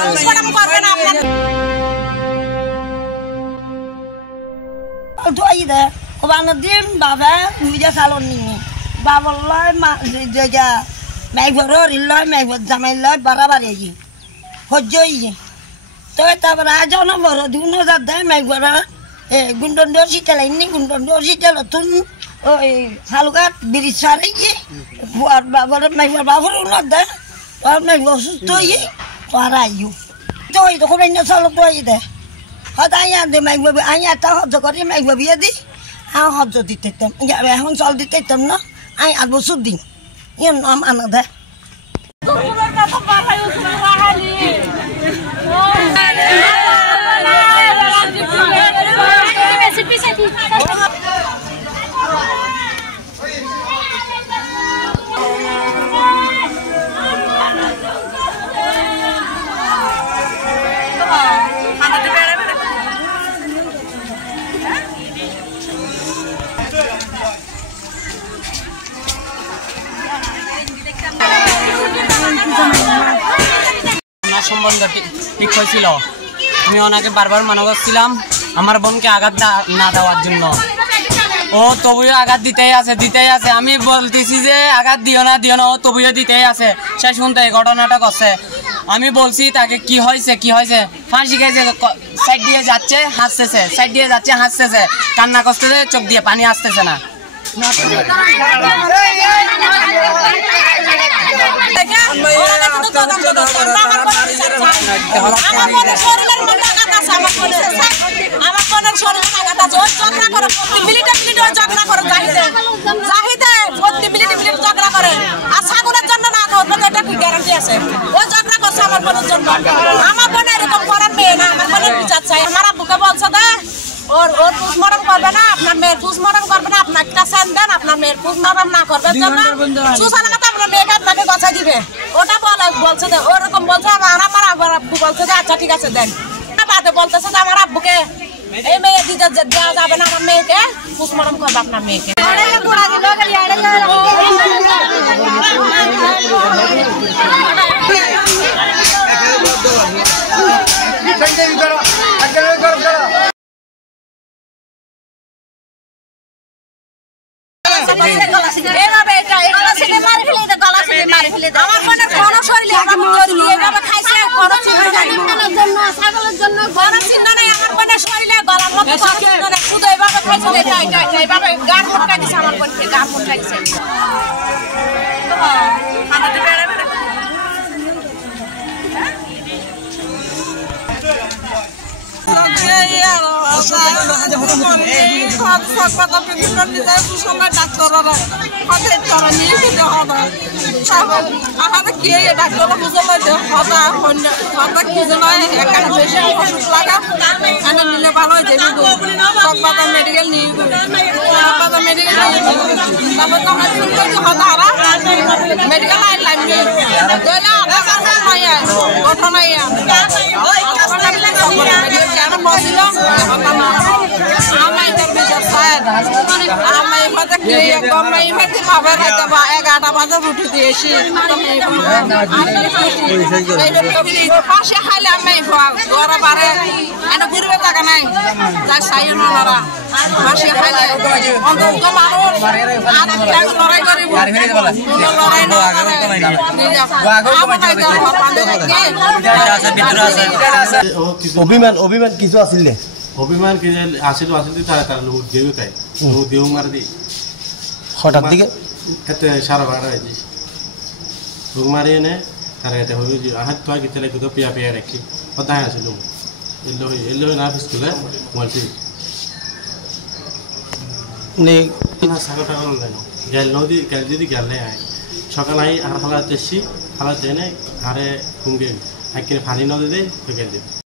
post-mortem করবে না আপনার তো এই দে ওবানা দিন বাবা বুঝা সালন নি বাবা লয় মা যে মাইবর লয় মাইবর জামাই লয় বাড়াবাড়ি জি হজ্জই জি তো তারপর আজ না বড় দুনো যাদ দেয় মাইবর গুন্ডন দর্শি তেলাইনি গুন্ডন দর্শি তেল তুন ওই হালুকাত বিরিজ সারে জি আর বাবার মাইবর বাবার না দেয় আর মাইবর সুস্থ জি পারাইও তো এই তো করে না সালো তো এই দে হয়তো আইয়া মাইক আইয়া তা হজ্জ করি মাইক বিয়ে দি হজ্জ দিতে এখন চল দিতে না আই 8 বছর দিন ইয়ে নাম আনা দে সম্বন্ধ ঠিক হয়েছিল আমি ওনাকে বারবার মানা করছিলাম আমার বোনকে আঘাত না দেওয়ার জন্য ও তবুও আঘাত দিতেই আছে আমি বলতেছি যে আঘাত দিও না ও তবুও দিতেই আছে সে শুনতে এই ঘটনাটা করছে আমি বলছি তাকে কি হয়েছে ফাঁসি খাইছে সাইড দিয়ে যাচ্ছে হাসতেছে কান্না করতেছে চোখ দিয়ে পানি আসতেছে না ওর পোস্টমর্টম করবে না আপনার মেয়ের পোস্টমর্টম করবে না আপনার একটা সেন দেন আপনার মেয়ের পোস্টমর্টম না করবে জন্য সুসালামত আপনার মেয়েকে আপনাকে গছা দিবে ওটা বলছে যে ওরকম বলছে আমার আব্বু বলছে যে আচ্ছা ঠিক আছে দেন বাদে বলতেছে যে আমার আব্বুকে এই মেয়ে দিতে দেওয়া যাবে না আমার মেয়েকে পোস্টমর্টম করবে আপনার মেয়েকে রুটি দিয়েছি পাশে খাইলে আমি ঘরে বারে এনে ঘুরবে জায়গা নাই যাই চাই নলরা পাশে খাইলে অন্তত মানুষ লড়াই করিব অভিমান কিছু আছিল অভিমান কি আসিল তারা দেউ তাই দেউ মার দি হঠাৎ দিকে এতে সারা ভাড়া হয়েছে লোক মারিয়ে নে তারা এতে হয়ে যে আহাত তো আগে তেলে কোথাও পেয়া রাখি কথা আসিল এলো না স্কুলে বলছি সাগর টাকা গেল নদী গেল যদি গেলে আয় সকাল আই আর হালাতে এসছি হালাতে এনে আরে ঘুমকে আইকে পানি নদী দেয় তো গেল